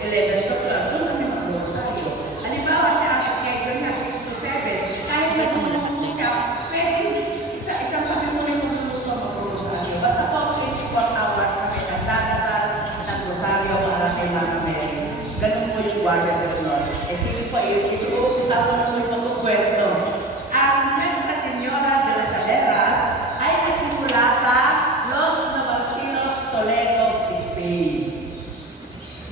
11 to 12, doon kami mag-rosaryo. Halimbawa siya, ang schedule niya, 6 to 7, kahit nagmumulong siya, pwede isang kami muna yung susunod pa mag-rosaryo. Basta po, 24 hours kami nagdadasal ng rosaryo para kay Mama Mary. Ganun po yung Guardia del Norte. Eh, sige po, isuumpisa ko na po yung pagkukwento. Ang Nuestra Señora de las Saleras ay nagsimula sa Los Navartinos, Toledo, Spain.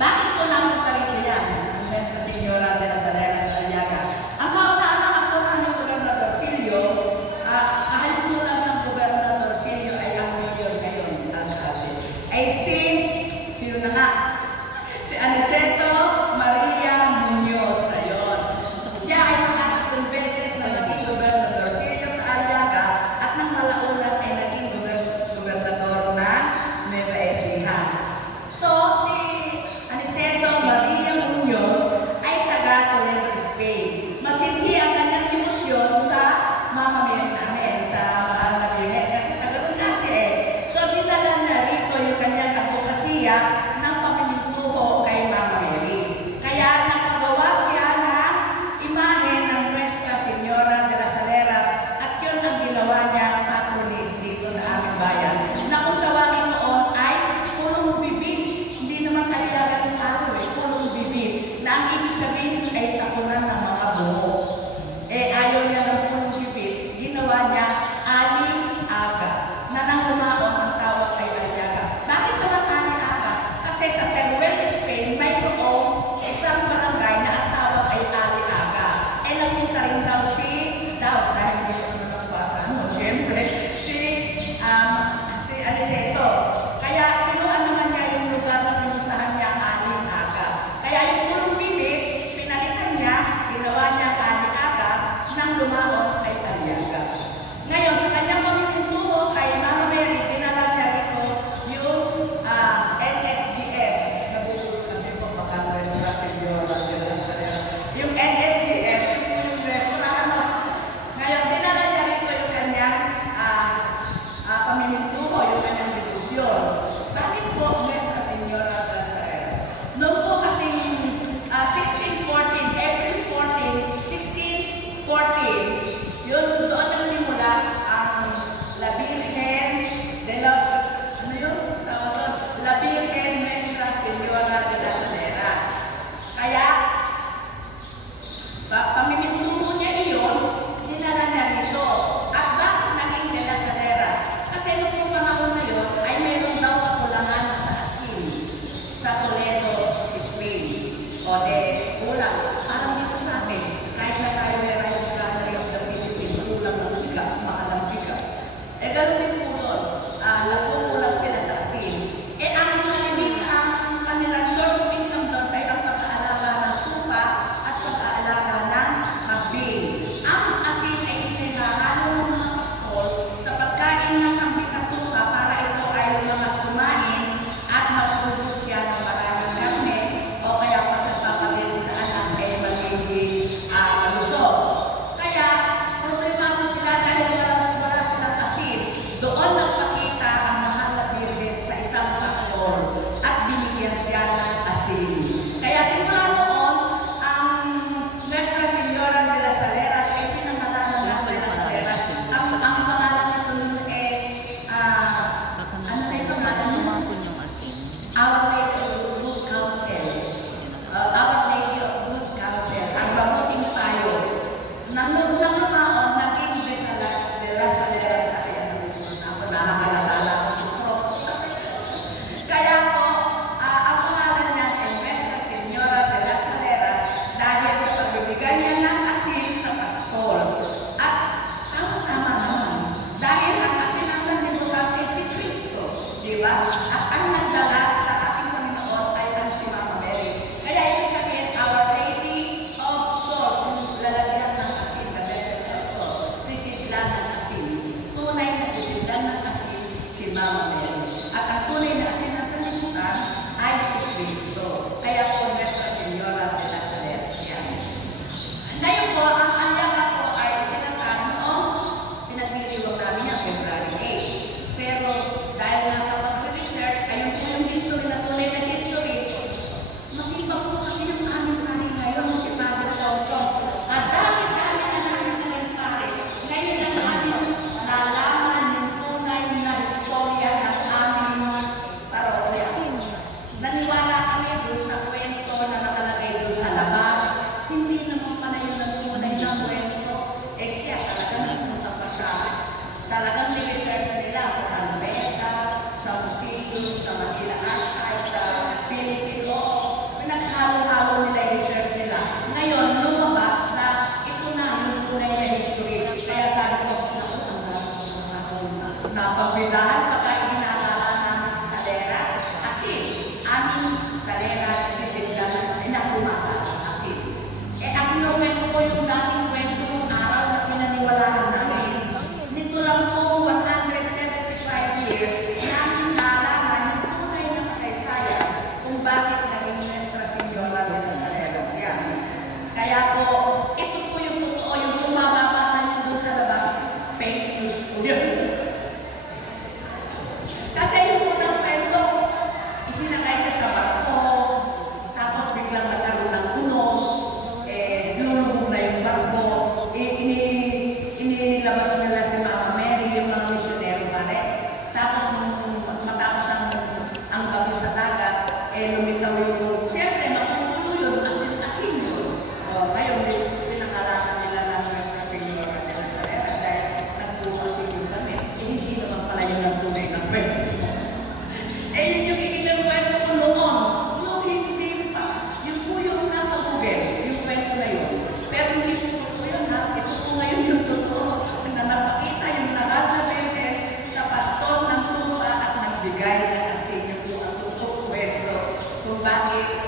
Bakit po napunta rito yan? Ang Nuestra Señora de las Saleras, Aliaga. Ang kaunahan po ng Gobernador Filio, kahalimutan ng Gobernador Filio ay ang mayor ngayon, ay sino na nga? Si Aniceto Maria Muñoz na yun. Siya ay nakakatlong beses na naging Gobernador Filio sa Aliaga at nang malaunan ay naging Gobernador na Nueva Ecija. So, si Aniceto Maria Muñoz ay taga Toledo, Spain. Masinhi ang kanyang emosyon sa mamamayan namin, sa mahal na Binet, kasi taga na siya eh. So, dinala na rito yung kanyang advokasya ng pamilituho kay Mama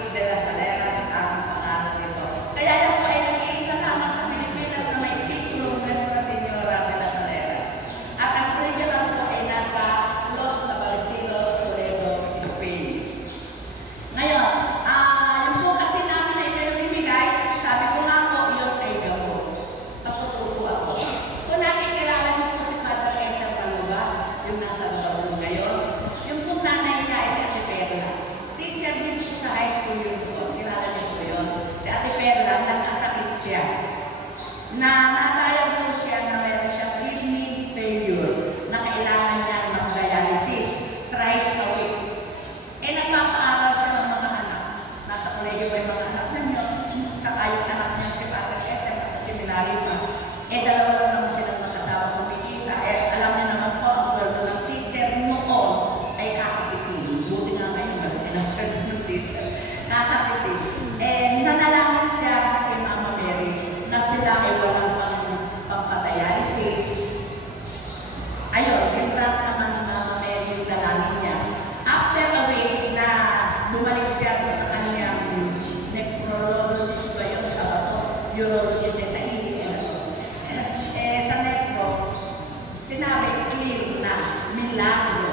Beatriz de las Saleras ang pangalan nito. Kaya yan po ay nag-iisa lamang sa Pilipinas na may titulo Nuestra Señora de las Saleras. At ang regional po ay nasa Los Navalicinos, Toledo, Spain. Ngayon, yung po kasi namin ay pinamimigay, sabi ko nga po, yun ay gamot. Napututo ako. Kung nakikilala niyo po si Padre Esa Taluba, yung nasa Baul ngayon, yung po nanay niya ay si Ate Perla. Teacher din po sa high school yun po. Kilala niyo po yun. Si Ate Perla, nagkasakit siya. Natayag po siya na meron siyang kidney failure na kailangan niya mag-dialysis thrice a week. Nagpapaaral siya ng mga anak. Nasa kolegyo pa yung mga anak ninyo. Saka yung anak niya si Padre Esa, sa seminary pa. Dalawa lang naman silang magkasama kumikita. Alam niyo naman po, ang sweldo ng teacher noon ay kakatipid. Buti nga ngayon, malaki ng sweldo ng teacher. Kakatipid. Nanalangin siya kay Mama Mary na sila ay walang pampadialysis. Ayun, kinrap naman ni Mama Mary yung dalangin niya. After a week na bumalik siya sa kanyang nephrologist ba yung sa bato, urologist sa sa nepro, sinabi clear na milagro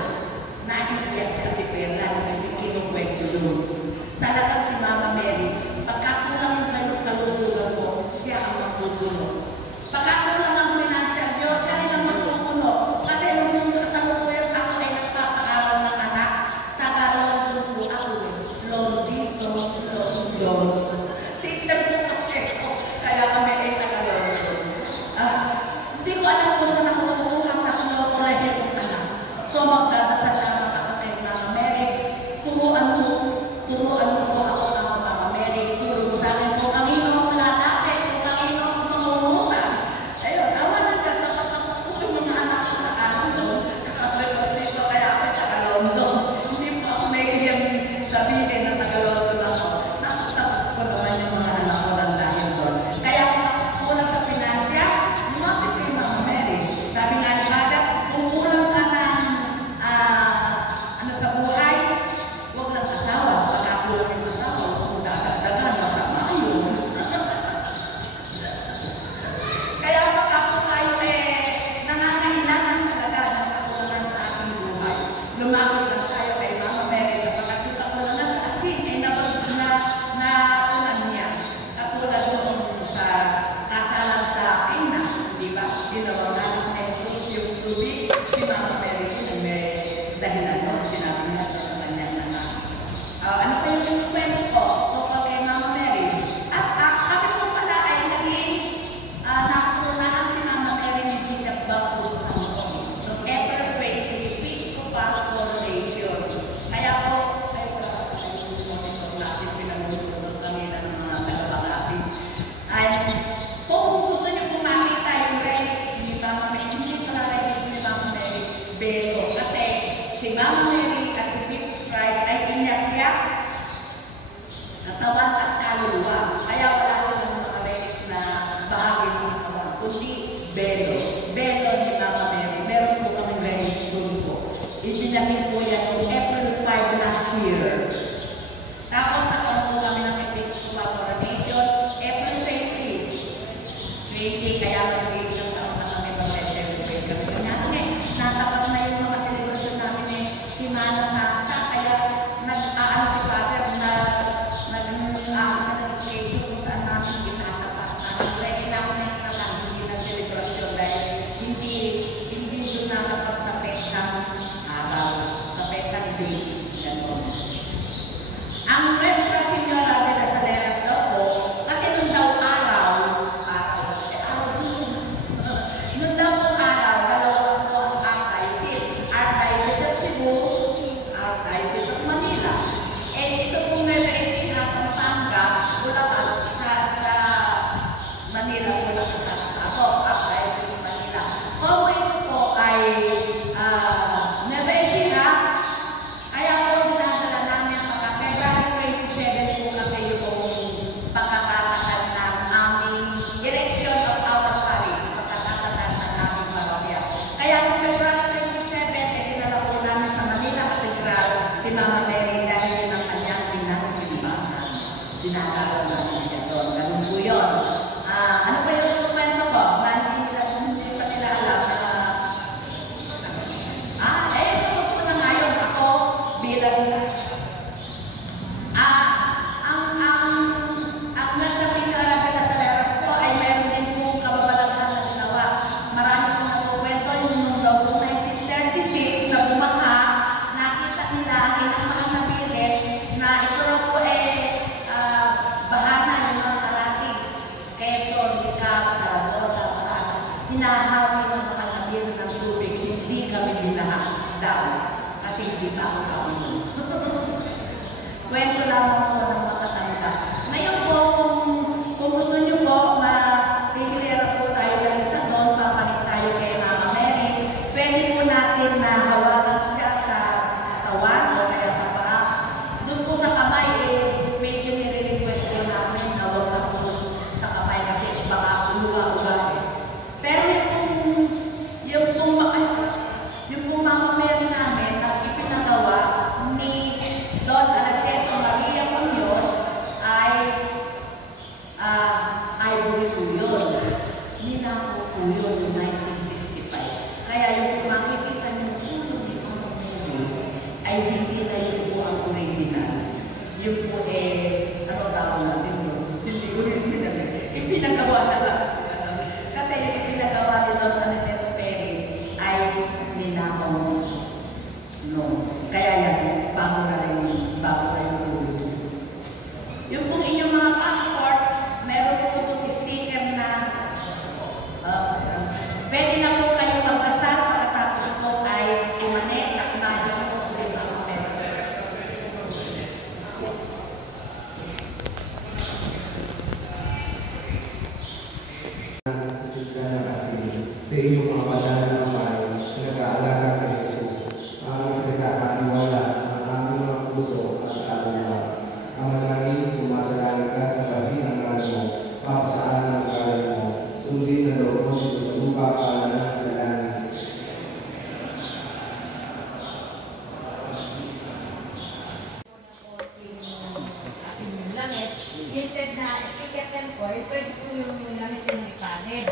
na iiyak si Ate Perla na may kinukwento doon. Talagang si Mama Mary, pagkakulang ng kalusugan mo, siya ang magtutulong. Pagkakulang ng financial Diyos, siya rin ang magtutulong. Kasi nung sa lukuyan ako ay nagpapaaral ng anak, tagalog po ako loan dito, loan. Teacher po kasi ako, kaya kami ay tagalog. Hindi ko alam kung saan ako kukuha kasi nakukulihin yung anak. So magdadasal lang ako kay Mama Mary. Turuan mo po ako ng Mama Mary. Turo sa akin kung kanino ang malalapit, kung kanino ang mamumutan. Ayun, awan na ka sa patapos ko yung mga anak ko sa akin doon. Kasi dito kaya ako sa Tagalog doon. Hindi po ako may kiyang sabihin na Tagalog doon ako. Nakatapos ko dinadala natin siya doon. Ganun po yun. Ano pa yung kwento ko? Hindi pa nila alam na tungkol ko na ngayon ako bilang ang nasa pinaka-pinaka-leras ko ay meron din pong kababalaghan na ginawa. Marami kong nakukwento yung daw 1936 na bumaha, nakita nila ang ilang mga nabilit na ito raw po bahana yung mga karating. Quezon, Licao, Zaragoza, Parana. Hinahawi ng mga nabilit ng tubig, hindi kami binaha daw. Kasi hindi pa ako kaunod. Kwento lamang po ng makatanda. Ngayon po, kung gusto nyo po, matigilera po tayo ng isa doon, papalit tayo kay Mama Mary. Pwede po natin na hawakan siya sa katawan o kaya sa paa. Doon po sa kamay, medyo nire-request po namin na hawakan po sa kamay kasi baka uga-uga. Pero yung Mama Mary namin, ang ipinagawa ni Don Anastacio Maria Muñoz ay ivory po yun. Ninako po yun noong 1965. Kaya yung makikita niyo po ni Mama Mary ay hindi na yun po ang original. Yun po ano tawag natin yun? Hindi ko rin ipinagawa na lang. Kasi yung ipinagawa ni Don Anastacio Perry ay ninako no. Kaya yan, bago na yung ulo. Yung kung inyong mga passport, meron po itong sticker na pwede na po kayo magkasal pagkatapos po ay umanet at mahal po sa mga pera. Susundan na kasi sa iyong mga pananalamay na nag-aalaga kay Jesus, ang nagkakaniwala ang aming mga puso at kaluluwa. Ang manangin sumasalang ka sa bahirang ngalan mo, papasaan ang ngalan mo, sundin na loob mo dito sa lupa para sa langit. Instead na ikitin ko, pwede po yung langis yung ikanin.